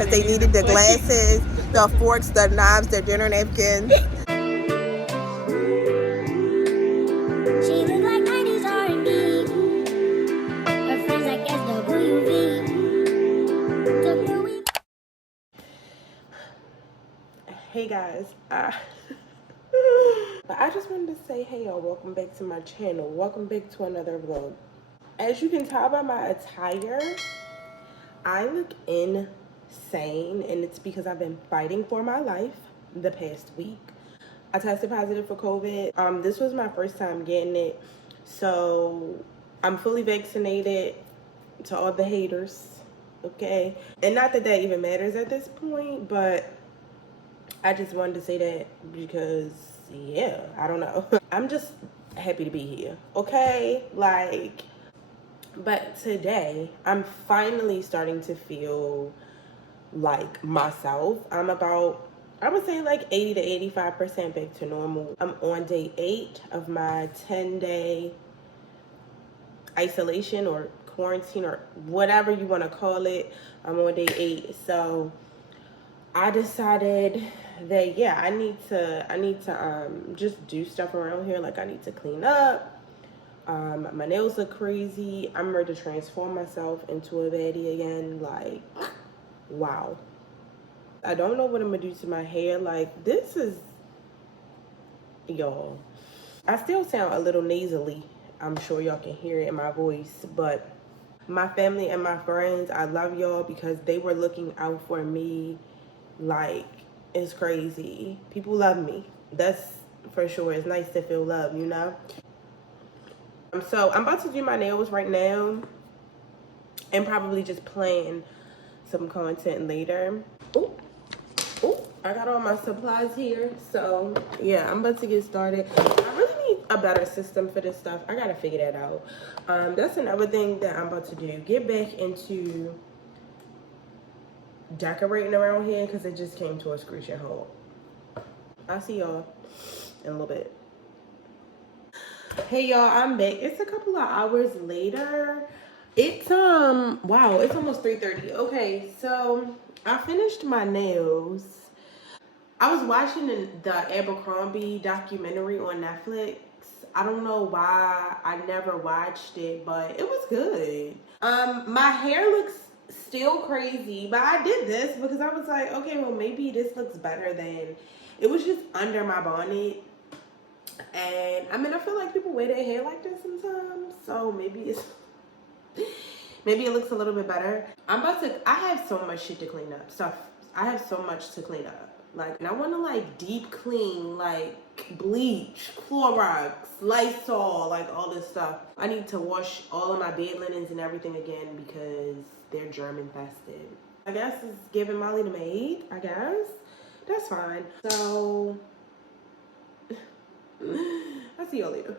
because they needed the glasses, the forks, the knives, the dinner napkins. She look like 90s R&B. Her friends, I guess, WV. Hey guys, I just wanted to say hey y'all, welcome back to my channel. Welcome back to another vlog. As you can tell by my attire, I look insane, and it's because I've been fighting for my life the past week. I tested positive for COVID. This was my first time getting it, so I'm fully vaccinated. To all the haters, okay? And not that that even matters at this point, but I just wanted to say that because, yeah, I don't know. I'm just happy to be here, okay? Like, but today, I'm finally starting to feel like myself. I'm about, I would say like 80 to 85% back to normal. I'm on day 8 of my 10-day isolation or quarantine or whatever you want to call it. I'm on day 8. So I decided that yeah, I need to just do stuff around here. Like I need to clean up. My nails look crazy. I'm ready to transform myself into a baddie again. Like, wow. I don't know what I'm gonna do to my hair. Like, this is, y'all, I still sound a little nasally. I'm sure y'all can hear it in my voice, but my family and my friends, I love y'all because they were looking out for me like it's crazy. People love me. That's for sure. It's nice to feel love, you know? So I'm about to do my nails right now and probably just plan some content later. Ooh, ooh, I got all my supplies here. So yeah, I'm about to get started. I really need a better system for this stuff. I gotta figure that out. That's another thing that I'm about to do. Get back into decorating around here because it just came to a screeching halt. I'll see y'all in a little bit. Hey y'all, I'm back. It's a couple of hours later. It's wow, it's almost 3:30. Okay, so I finished my nails. I was watching the Abercrombie documentary on Netflix. I don't know why I never watched it, but it was good. My hair looks still crazy, but I did this because I was like, okay, well maybe this looks better than, it was just under my bonnet. And I mean, I feel like people wear their hair like this sometimes, so maybe it looks a little bit better. I have so much shit to clean up. I have so much to clean up. Like, and I want to like deep clean, like bleach, Clorox, Lysol, like all this stuff. I need to wash all of my bed linens and everything again because they're germ infested. I guess it's giving Molly the maid, I guess. That's fine. So, I'll see y'all later.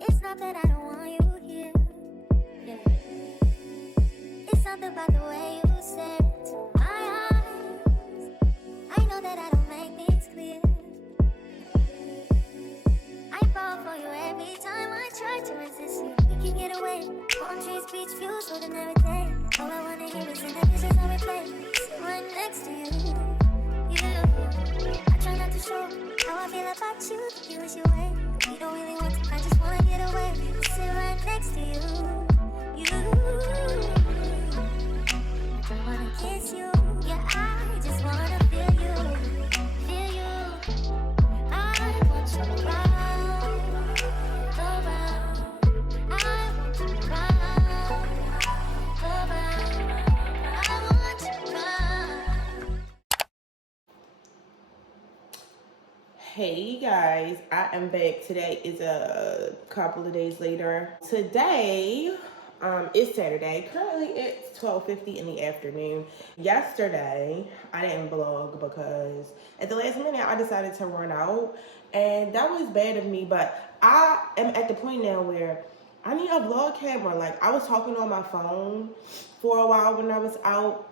It's not that I don't want you here. Yeah. It's something about the way you stare into my eyes. I know that I don't make things clear. I fall for you every time I try to resist you. We can get away. Palm trees, beach views, with everything. All I wanna hear is in the dishes I replay. Sit right next to you. You. I try not to show how I feel about you. You wish you away. You don't really want to. I just wanna get away. Sit right next to you. You. I wanna kiss you. Yeah, I just wanna feel you. Feel you. I want you around. Around. I want you around. Around. I want you around. Hey guys, I am back. Today is a couple of days later. Today is Saturday. Currently it's 12:50 in the afternoon. Yesterday I didn't vlog because at the last minute I decided to run out, and that was bad of me, but I am at the point now where I need a vlog camera. Like, I was talking on my phone for a while when I was out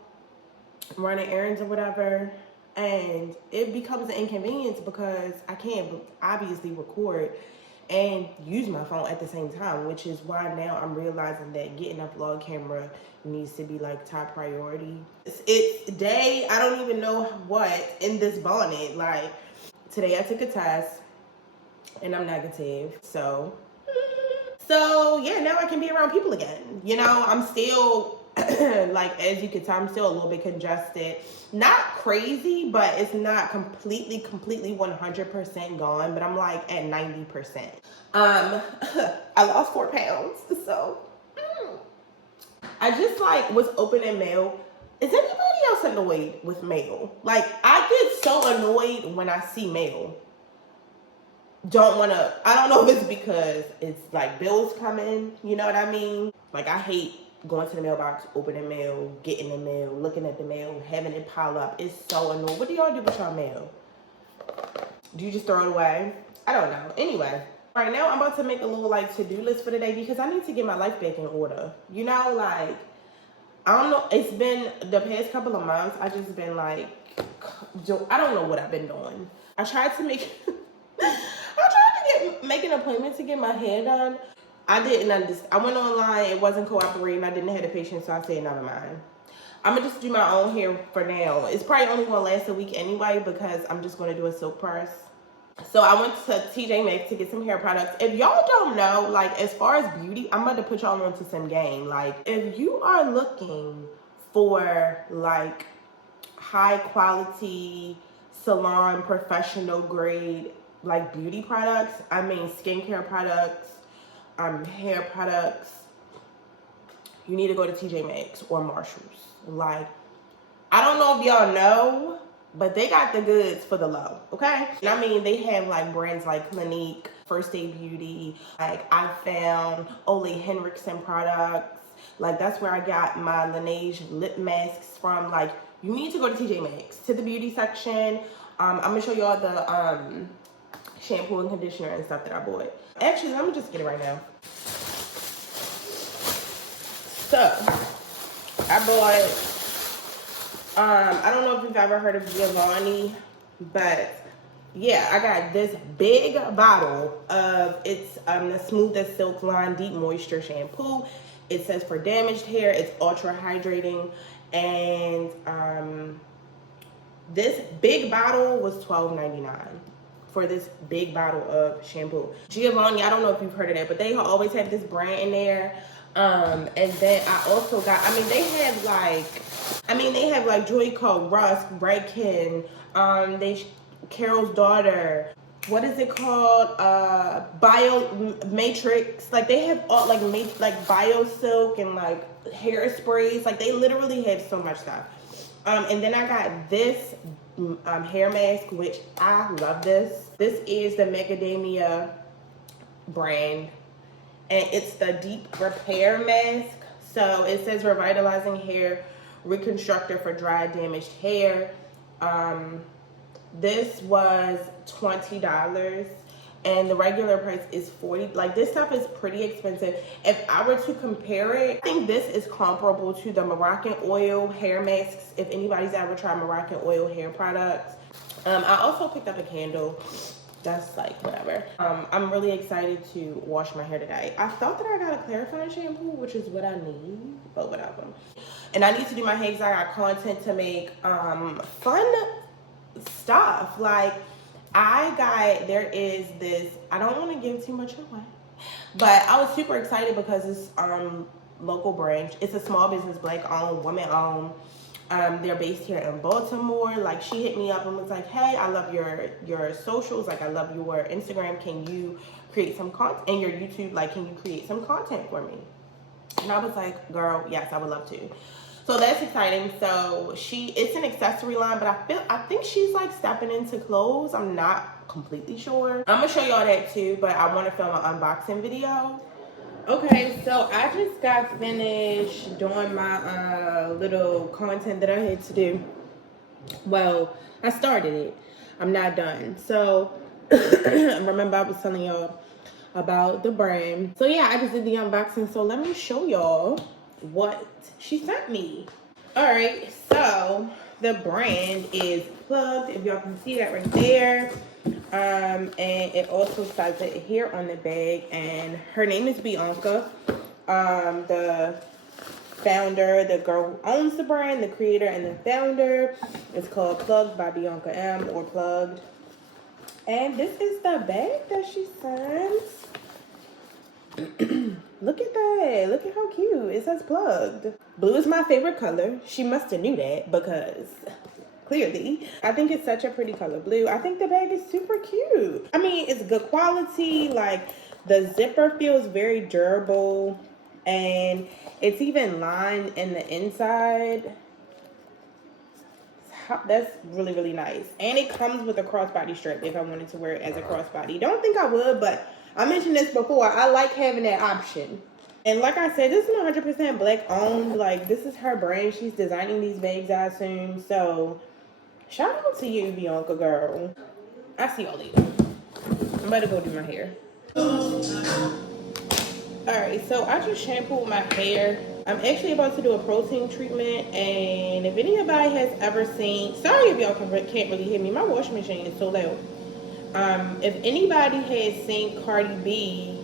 running errands or whatever. and it becomes an inconvenience because I can't obviously record and use my phone at the same time, which is why now I'm realizing that getting a vlog camera needs to be like top priority. It's day, I don't even know what in this bonnet. Like today I took a test and I'm negative. So yeah, now I can be around people again. You know, I'm still like, as you can tell, I'm still a little bit congested. Not crazy, but it's not completely 100% gone, but I'm like at 90%. I lost 4 pounds, so I just like was opening mail. Is anybody else annoyed with mail? Like, I get so annoyed when I see mail. I don't know if it's because it's like bills coming, you know what I mean? Like, I hate going to the mailbox, opening mail, getting the mail, looking at the mail, having it pile up. It's so annoying. What do y'all do with y'all mail? Do you just throw it away? I don't know. Anyway, right now I'm about to make a little like to-do list for the day because I need to get my life back in order. You know, like, I don't know. It's been the past couple of months. I just been like, I don't know what I've been doing. I tried to make, make an appointment to get my hair done. I didn't understand. I went online. It wasn't cooperating. I didn't have the patience, so I said, never mind. I'm going to just do my own hair for now. It's probably only going to last a week anyway because I'm just going to do a silk press. So I went to TJ Maxx to get some hair products. If y'all don't know, like, as far as beauty, I'm about to put y'all onto some game. Like, if you are looking for, like, high quality, salon, professional grade, like, beauty products, I mean, skincare products, hair products, you need to go to TJ Maxx or Marshalls. Like, I don't know if y'all know, but they got the goods for the low, okay? And I mean, they have like brands like Clinique, First Aid Beauty, like I found Ole Henriksen products. Like, that's where I got my Laneige lip masks from. Like, you need to go to TJ Maxx, to the beauty section. I'm gonna show y'all the shampoo and conditioner and stuff that I bought. Actually, let me just get it right now. So, I bought, I don't know if you've ever heard of Giovanni, but yeah, I got this big bottle of, it's the Smooth as Silk Line Deep Moisture Shampoo. It says for damaged hair, it's ultra hydrating, and this big bottle was $12.99 for this big bottle of shampoo. Giovanni, I don't know if you've heard of that, but they always have this brand in there. And then I also got, they have like Joyco, Rusk, Redken, Carol's Daughter, what is it called? Bio Matrix. Like, they have all like Bio Silk and like hair sprays. Like, they literally have so much stuff. And then I got this hair mask, which I love this. This is the Macadamia brand, and it's the Deep Repair Mask. So it says revitalizing hair reconstructor for dry, damaged hair. This was $20, and the regular price is $40. Like, this stuff is pretty expensive. If I were to compare it, I think this is comparable to the Moroccan oil hair masks, if anybody's ever tried Moroccan oil hair products. I also picked up a candle. That's like whatever. I'm really excited to wash my hair today. I thought that I got a clarifying shampoo, which is what I need, but whatever. And I need to do my hair because I got content to make fun stuff. Like, there is this, I don't want to give too much away, but I was super excited because it's local branch. It's a small business, black owned, woman owned. They're based here in Baltimore. Like, she hit me up and was like, hey, I love your socials. Like, I love your Instagram. Can you create some content? And your YouTube, like, can you create some content for me? And I was like, girl, yes, I would love to. So that's exciting. So it's an accessory line, but I think she's like stepping into clothes. I'm not completely sure. I'm gonna show y'all that too, but I want to film an unboxing video. Okay, so I just got finished doing my little content that I had to do. Well, I started it. I'm not done. So remember I was telling y'all about the brand. So yeah, I just did the unboxing. So let me show y'all what she sent me. All right, so the brand is Plugged. If y'all can see that right there. And it also says it here on the bag. And her name is Bianca. The founder, the girl who owns the brand, the creator and the founder. It's called Plugged by Bianca M, or Plugged. And this is the bag that she sends. Look at that. Look at how cute. It says Plugged. Blue is my favorite color. She must have knew that because clearly. I think it's such a pretty color blue. I think the bag is super cute. I mean, it's good quality. Like, the zipper feels very durable. And it's even lined in the inside. That's really, really nice. And it comes with a crossbody strap if I wanted to wear it as a crossbody. Don't think I would, but I mentioned this before. I like having that option. And like I said, this is 100% black owned. Like, this is her brand. She's designing these bags, I assume. So, shout out to you, Bianca, girl. I see y'all later. I'm about to go do my hair. Alright, so I just shampooed my hair. I'm actually about to do a protein treatment, and if anybody has ever seen, sorry if y'all can't really hear me, my washing machine is so loud. If anybody has seen Cardi B,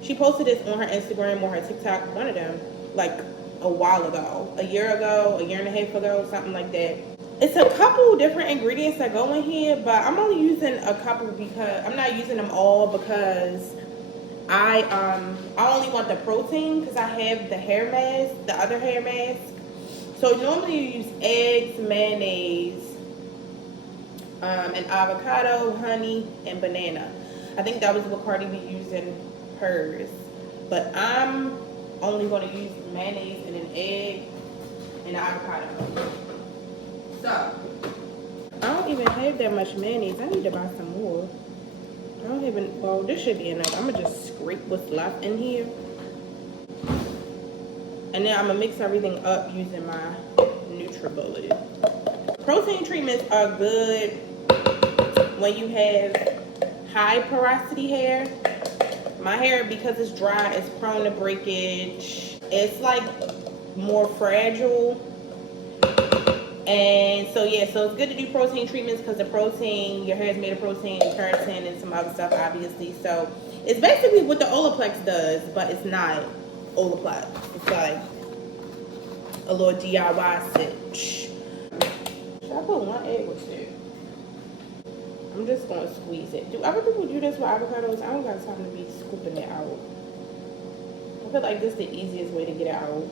she posted this on her Instagram or her TikTok, one of them, like a while ago, a year and a half ago, something like that. It's a couple different ingredients that go in here, but I'm only using a couple because I'm not using them all because I only want the protein because I have the hair mask, the other hair mask. So normally you use eggs, mayonnaise, and avocado, honey, and banana. I think that was what Cardi B used in hers. But I'm only going to use mayonnaise and an egg and avocado. So I don't even have that much mayonnaise. I need to buy some more. I don't even, well, this should be enough. I'm gonna just scrape what's left in here. And then I'm gonna mix everything up using my NutriBullet. Protein treatments are good when you have high porosity hair. My hair, because it's dry, is prone to breakage. It's like more fragile. And so yeah, so it's good to do protein treatments because the protein, your hair is made of protein and keratin and some other stuff, obviously. So it's basically what the Olaplex does, but it's not Olaplex. It's like a little DIY stitch. Should I put one egg or two? I'm just gonna squeeze it. Do other people do this with avocados? I don't got time to be scooping it out. I feel like this is the easiest way to get it out.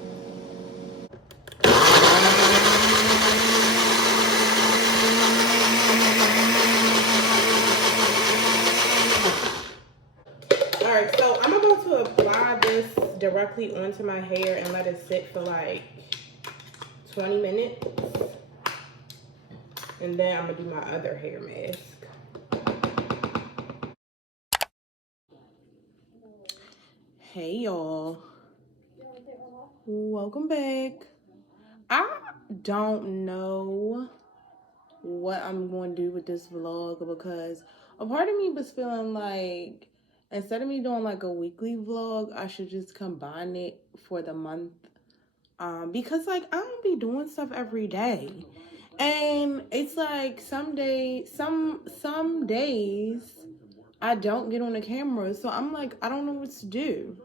Alright, so I'm about to apply this directly onto my hair and let it sit for like 20 minutes. And then I'm gonna do my other hair mask. Hey y'all. Welcome back. I don't know what I'm going to do with this vlog because a part of me was feeling like instead of me doing like a weekly vlog, I should just combine it for the month. Because like I don't be doing stuff every day. And it's like some days I don't get on the camera. So I'm like, I don't know what to do.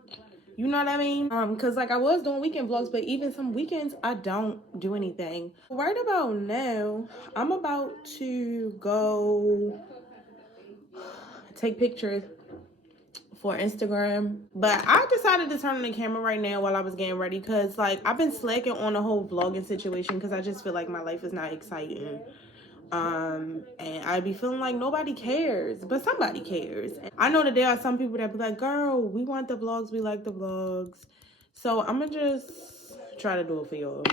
You know what I mean? Cause like I was doing weekend vlogs, but even some weekends I don't do anything. Right about now, I'm about to go take pictures for Instagram. But I decided to turn on the camera right now while I was getting ready because like I've been slacking on the whole vlogging situation because I just feel like my life is not exciting. And I be feeling like nobody cares, but somebody cares. And I know that there are some people that be like, girl, we want the vlogs, we like the vlogs. So I'm gonna just try to do it for y'all.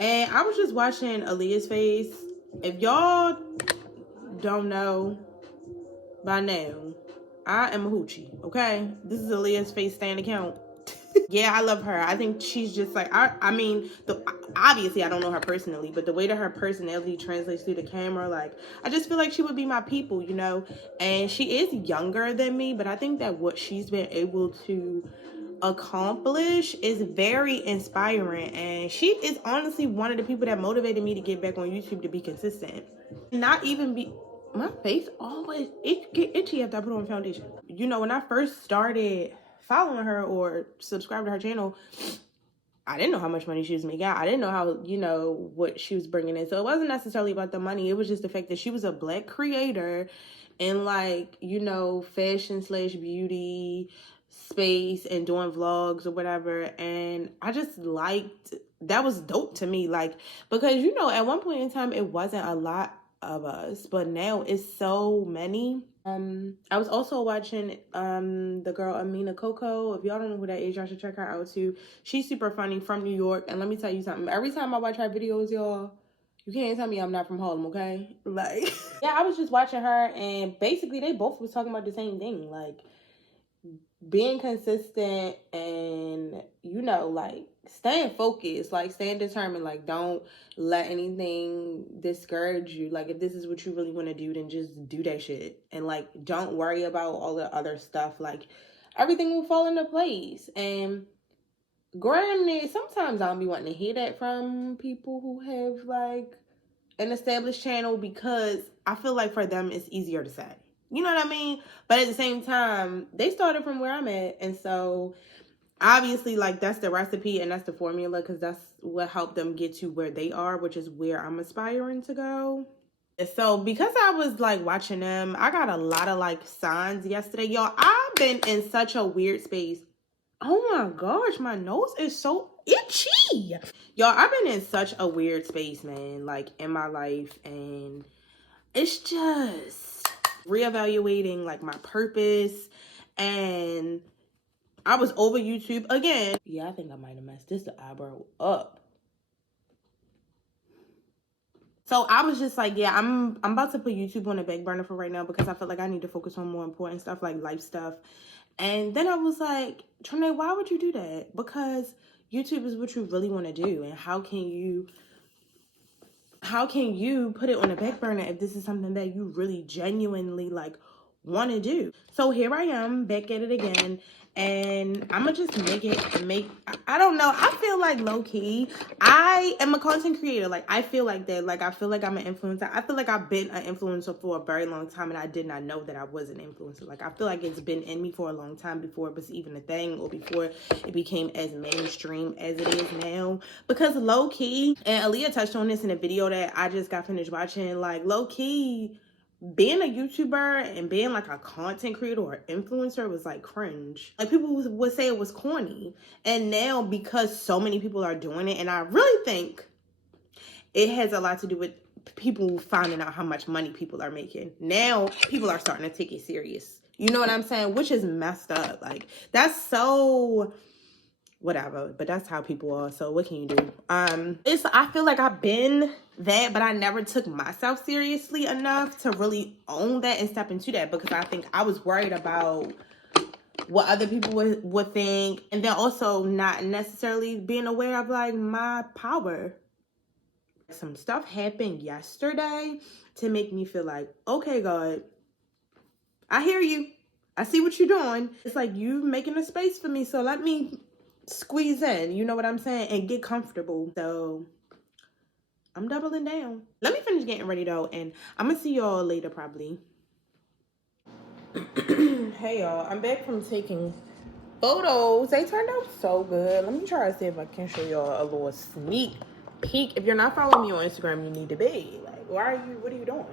And I was just watching Aaliyah's face. If y'all don't know by now, I am a hoochie, okay? This is Aaliyah's face stand account. Yeah, I love her. I think she's just like, I mean, obviously I don't know her personally, but the way that her personality translates through the camera, like, I just feel like she would be my people, you know? And she is younger than me, but I think that what she's been able to accomplish is very inspiring, and she is honestly one of the people that motivated me to get back on YouTube to be consistent. Not even be my face always it get itchy after I put on foundation. You know, when I first started following her or subscribed to her channel, I didn't know how much money she was making. I didn't know how, you know, what she was bringing in. So it wasn't necessarily about the money. It was just the fact that she was a Black creator in, like, you know, fashion slash beauty space and doing vlogs or whatever. And I just liked, that was dope to me. Like, because, you know, at one point in time, it wasn't a lot of us, but now it's so many. I was also watching the girl Amina Coco. If y'all don't know who that is, y'all should check her out too. She's super funny, from New York, and let me tell you something. Every time I watch her videos, y'all, you can't tell me I'm not from Harlem, okay? Like, yeah, I was just watching her, and basically they both was talking about the same thing, like being consistent and, you know, like staying focused, like staying determined, like don't let anything discourage you. Like, if this is what you really want to do, then just do that shit, and like don't worry about all the other stuff. Like, everything will fall into place. And granted, sometimes I don't be wanting to hear that from people who have like an established channel, because I feel like for them it's easier to say. You know what I mean? But at the same time, they started from where I'm at. And so obviously, like, that's the recipe and that's the formula, because that's what helped them get to where they are, which is where I'm aspiring to go. So because I was like watching them, I got a lot of like signs yesterday. Y'all, I've been in such a weird space. Oh my gosh, my nose is so itchy. Y'all, I've been in such a weird space, man, like in my life. And it's just reevaluating like my purpose. And I was over YouTube again. Yeah, I think I might have messed this eyebrow up. So I was just like, yeah, I'm about to put YouTube on the back burner for right now, because I feel like I need to focus on more important stuff, like life stuff. And then I was like, Trenae, why would you do that? Because YouTube is what you really want to do. And how can you put it on the back burner if this is something that you really genuinely like want to do? So here I am back at it again, and I'm gonna just I don't know, I feel like low-key I am a content creator. Like, I feel like that. Like, I feel like I'm an influencer. I feel like I've been an influencer for a very long time, and I did not know that I was an influencer. Like, I feel like it's been in me for a long time, before it was even a thing, or before it became as mainstream as it is now. Because low-key, and Aaliyah touched on this in a video that I just got finished watching, like, low-key, being a YouTuber and being like a content creator or influencer was like cringe. Like, people would say it was corny. And now, because so many people are doing it, and I really think it has a lot to do with people finding out how much money people are making. Now people are starting to take it serious. You know what I'm saying? Which is messed up. Like, that's so whatever, but that's how people are. So what can you do? I feel like I've been that, but I never took myself seriously enough to really own that and step into that, because I think I was worried about what other people would think, and then also not necessarily being aware of like my power. Some stuff happened yesterday to make me feel like, okay, God, I hear you. I see what you're doing. It's like you making a space for me, so let me squeeze in, you know what I'm saying, and get comfortable. So I'm doubling down. Let me finish getting ready though, and I'm gonna see y'all later probably. Hey y'all, I'm back from taking photos. They turned out so good. Let me try to see if I can show y'all a little sneak peek. If you're not following me on Instagram, you need to be. Like, what are you doing?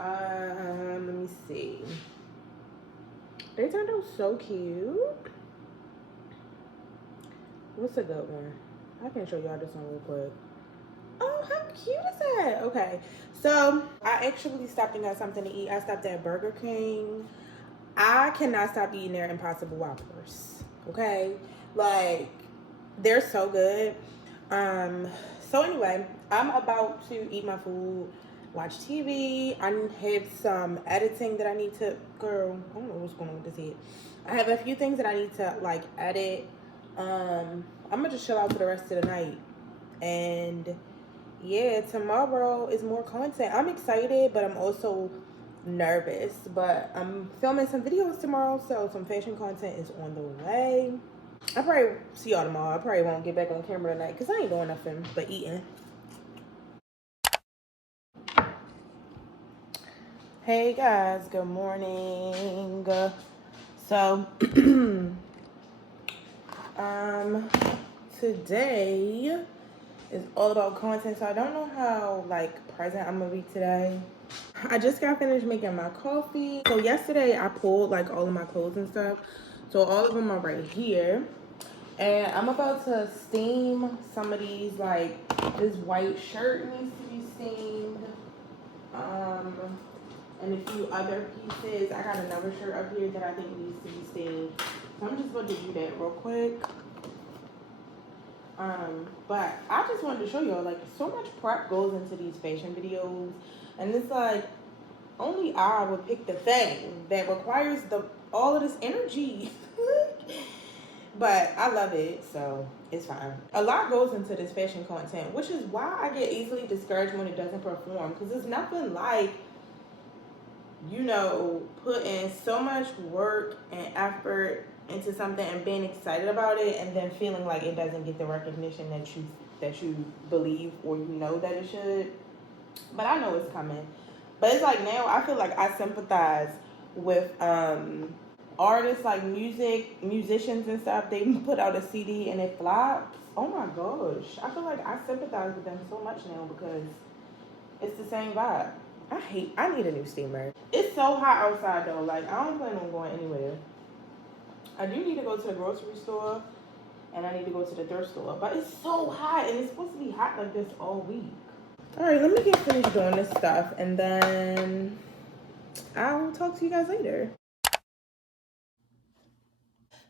Let me see. They turned out so cute. What's a good one? I can show y'all this one real quick. Oh, how cute is that? Okay, so I actually stopped and got something to eat. I stopped at Burger King. I cannot stop eating their Impossible Whoppers. Okay, like, they're so good. So anyway, I'm about to eat my food, watch TV. I have some editing that I need to, girl, I don't know what's going on with this head. I have a few things that I need to like edit. I'm gonna just chill out for the rest of the night. And yeah, tomorrow is more content. I'm excited, but I'm also nervous, but I'm filming some videos tomorrow, so some fashion content is on the way. I'll probably see y'all tomorrow. I probably won't get back on camera tonight because I ain't doing nothing but eating. Hey guys, good morning. So today is all about content, so I don't know how like present I'm gonna be today. I just got finished making my coffee. So yesterday I pulled like all of my clothes and stuff, so all of them are right here, and I'm about to steam some of these. Like this white shirt needs to be steamed, and a few other pieces. I got another shirt up here that I think needs to be steamed, so I'm just going to do that real quick. But I just wanted to show y'all, like, so much prep goes into these fashion videos, and it's like only I would pick the thing that requires all of this energy. But I love it, so it's fine. A lot goes into this fashion content, which is why I get easily discouraged when it doesn't perform, because it's nothing like, you know, putting so much work and effort into something and being excited about it, and then feeling like it doesn't get the recognition that you believe or you know that it should. But I know it's coming. But it's like now I feel like I sympathize with artists, like musicians and stuff. They put out a CD and it flops. Oh my gosh, I feel like I sympathize with them so much now because it's the same vibe. I need a new steamer. It's so hot outside though. Like, I don't plan on going anywhere. I do need to go to the grocery store and I need to go to the thrift store. But it's so hot, and it's supposed to be hot like this all week. Alright, let me get finished doing this stuff and then I'll talk to you guys later.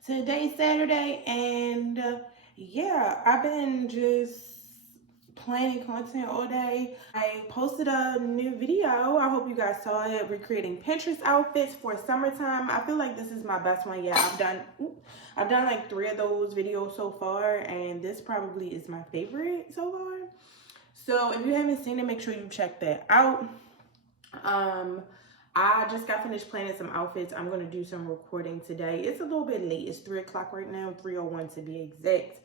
Today's Saturday, and yeah, I've been just planning content all day. I posted a new video. I hope you guys saw it, recreating Pinterest outfits for summertime. I feel like this is my best one yet. I've done like 3 of those videos so far, and this probably is my favorite so far. So if you haven't seen it, make sure you check that out. I just got finished planning some outfits. I'm going to do some recording today. It's a little bit late. It's 3 o'clock right now, 3:01 to be exact.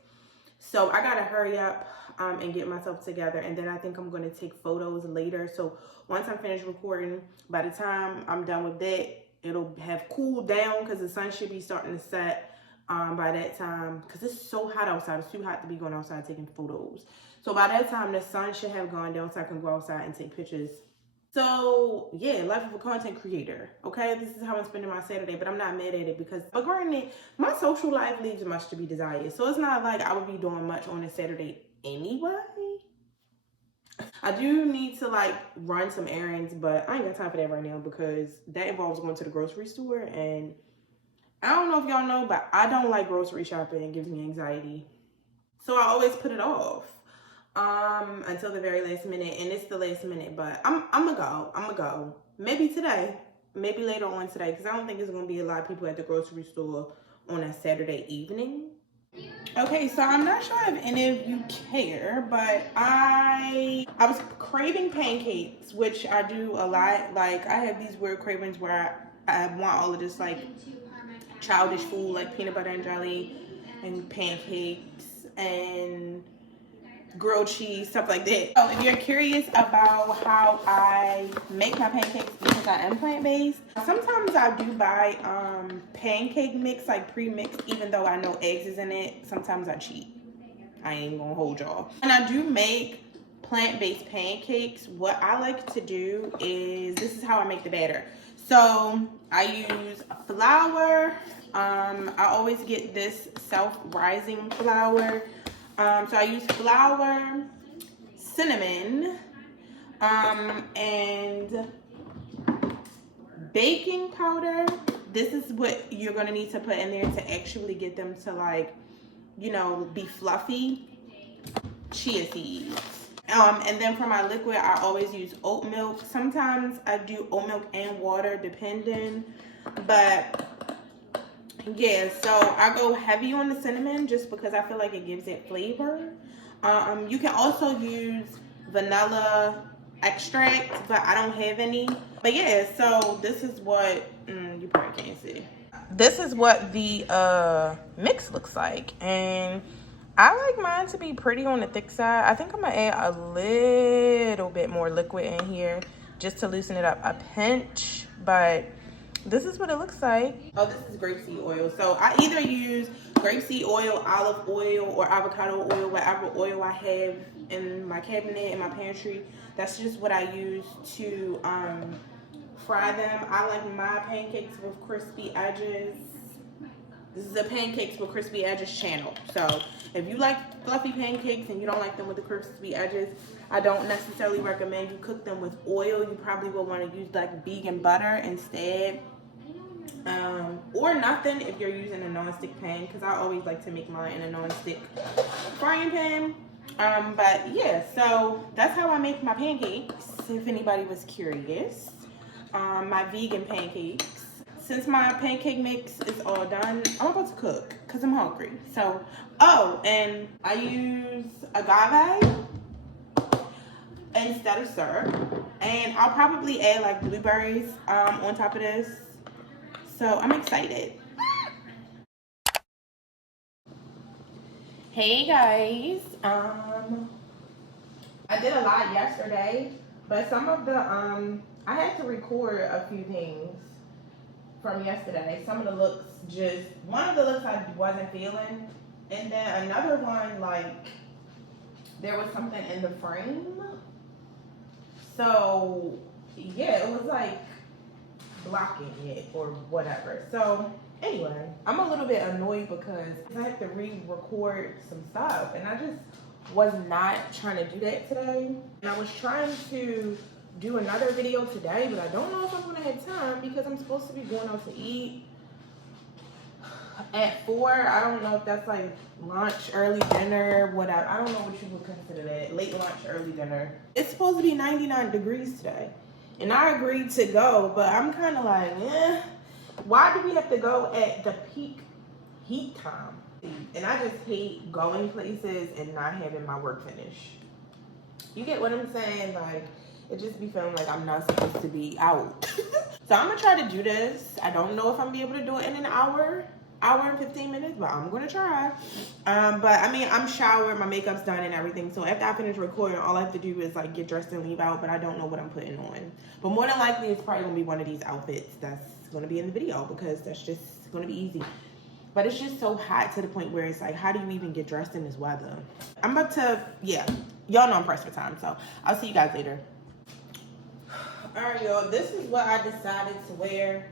So I got to hurry up and get myself together. And then I think I'm going to take photos later. So once I'm finished recording, by the time I'm done with that, it'll have cooled down because the sun should be starting to set by that time. Because it's so hot outside. It's too hot to be going outside taking photos. So by that time, the sun should have gone down so I can go outside and take pictures. So yeah, life of a content creator. Okay, this is how I'm spending my Saturday, but I'm not mad at it because, but granted, my social life leaves much to be desired. So it's not like I would be doing much on a Saturday anyway. I do need to like run some errands, but I ain't got time for that right now because that involves going to the grocery store, and I don't know if y'all know, but I don't like grocery shopping. It gives me anxiety. So I always put it off until the very last minute, and it's the last minute, but I'm gonna go maybe today, maybe later on today, because I don't think there's gonna be a lot of people at the grocery store on a Saturday evening. Okay, so I'm not sure if any of you care, but I was craving pancakes, which I do a lot. Like, I have these weird cravings where I want all of this like childish food, like peanut butter and jelly and pancakes and grilled cheese, stuff like that. So if you're curious about how I make my pancakes, because I am plant-based, sometimes I do buy pancake mix, like pre-mixed, even though I know eggs is in it. Sometimes I cheat. I ain't gonna hold y'all. When I do make plant-based pancakes, what I like to do is, this is how I make the batter. So I use flour. I always get this self-rising flour. So I use flour, cinnamon, and baking powder. This is what you're gonna need to put in there to actually get them to, like, you know, be fluffy. Chia seeds. And then for my liquid, I always use oat milk. Sometimes I do oat milk and water, depending. But yeah, so I go heavy on the cinnamon just because I feel like it gives it flavor. You can also use vanilla extract, but I don't have any. But yeah, so this is what you probably can't see. This is what the mix looks like, and I like mine to be pretty on the thick side. I think I'm gonna add a little bit more liquid in here just to loosen it up a pinch, but this is what it looks like. Oh, this is grapeseed oil. So I either use grapeseed oil, olive oil, or avocado oil, whatever oil I have in my cabinet, in my pantry. That's just what I use to fry them. I like my pancakes with crispy edges. This is a pancakes with crispy edges channel. So if you like fluffy pancakes and you don't like them with the crispy edges, I don't necessarily recommend you cook them with oil. You probably will want to use like vegan butter instead. Or nothing if you're using a non-stick pan, because I always like to make mine in a non-stick frying pan. But yeah, so that's how I make my pancakes, if anybody was curious. My vegan pancakes. Since my pancake mix is all done, I'm about to cook because I'm hungry. So, oh, and I use agave instead of syrup. And I'll probably add like blueberries on top of this. So I'm excited. Hey guys, I did a lot yesterday, but some of the I had to record a few things from yesterday. Some of the looks, just one of the looks I wasn't feeling, and then another one, like there was something in the frame. So yeah, it was like blocking it or whatever. So anyway, I'm a little bit annoyed because I have to re-record some stuff, and I just was not trying to do that today. And I was trying to do another video today, but I don't know if I'm gonna have time because I'm supposed to be going out to eat at 4. I don't know if that's like lunch, early dinner, whatever. I don't know what you would consider that. Late lunch, early dinner. It's supposed to be 99 degrees today. And I agreed to go, but I'm kind of like, why do we have to go at the peak heat time? And I just hate going places and not having my work finished. You get what I'm saying? Like, it just be feeling like I'm not supposed to be out. So I'm gonna try to do this. I don't know if I'm gonna be able to do it in an hour and 15 minutes, but I'm gonna try. But I mean, I'm showered, my makeup's done and everything. So after I finish recording, all I have to do is like get dressed and leave out, but I don't know what I'm putting on. But more than likely, it's probably gonna be one of these outfits that's gonna be in the video because that's just gonna be easy. But it's just so hot to the point where it's like, how do you even get dressed in this weather? I'm about to, yeah, y'all know I'm pressed for time, so I'll see you guys later. All right, y'all, this is what I decided to wear.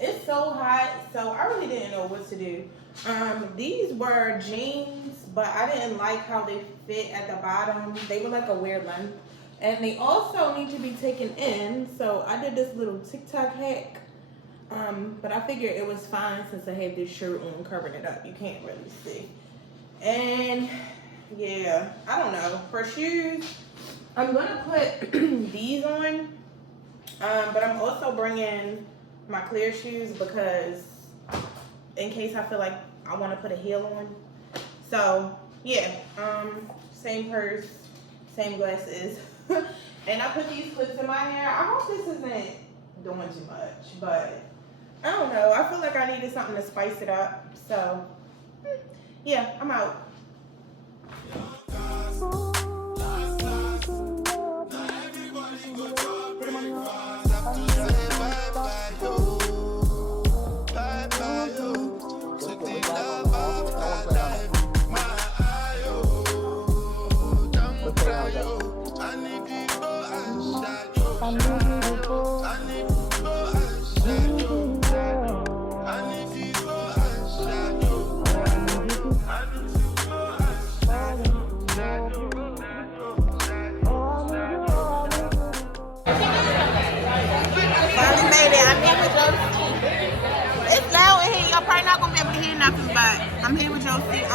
It's so hot, so I really didn't know what to do. These were jeans, but I didn't like how they fit at the bottom. They were like a weird length. And they also need to be taken in, so I did this little TikTok hack. But I figured it was fine since I had this shirt on covering it up. You can't really see. And yeah, I don't know. For shoes, I'm gonna put these on. But I'm also bringing my clear shoes because in case I feel like I want to put a heel on. So yeah, same purse, same glasses. And I put these clips in my hair. I hope this isn't doing too much, but I don't know. I feel like I needed something to spice it up. So yeah, I'm out. It's loud in here. Y'all probably not gonna be able to hear nothing, but I'm here with Josie. I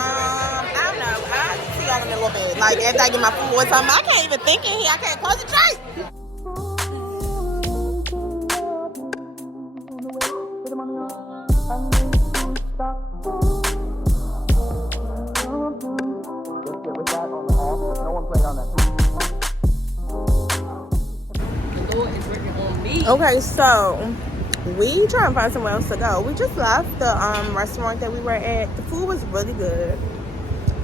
don't know. I'll see y'all in a little bit. Like after I get my food or something. I can't even think in here. I can't concentrate. Okay, so we trying to find somewhere else to go. We just left the restaurant that we were at. The food was really good.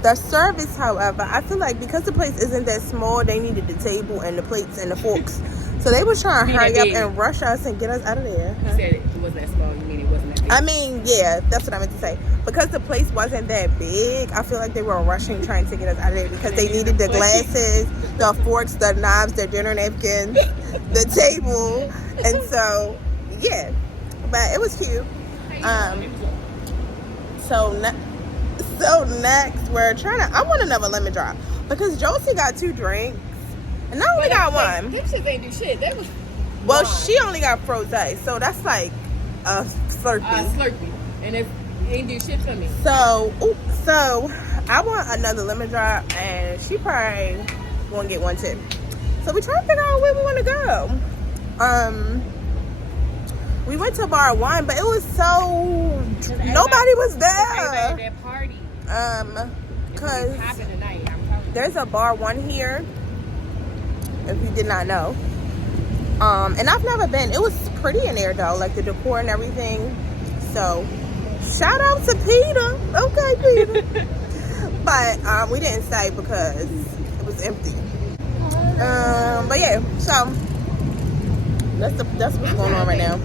The service, however, I feel like because the place isn't that small, they needed the table and the plates and the forks. So they was trying to hurry up and rush us and get us out of there. You said it wasn't that small. You mean it wasn't that big? I mean, yeah, that's what I meant to say. Because the place wasn't that big, I feel like they were rushing trying to get us out of there because they needed the glasses, the forks, the knives, the dinner napkins, the table. And so, yeah. But it was cute. So next, we're trying to... I want another lemon drop because Josie got 2 drinks. And I only got one. Them shit ain't do shit. That was... Well, she only got frosé. So that's like a Slurpee. Slurpee. And it ain't do shit for me. So I want another lemon drop, and she probably won't get one too. So we trying to figure out where we want to go. We went to bar 1, but it was so nobody was there. Everybody at that party. Cause Popping tonight. I'm telling you. there's a bar 1 here. If you did not know. And I've never been. It was pretty in there though, like the decor and everything. So shout out to Peter. Okay, Peter. But we didn't stay because it was empty. But yeah, so that's what's going on right now.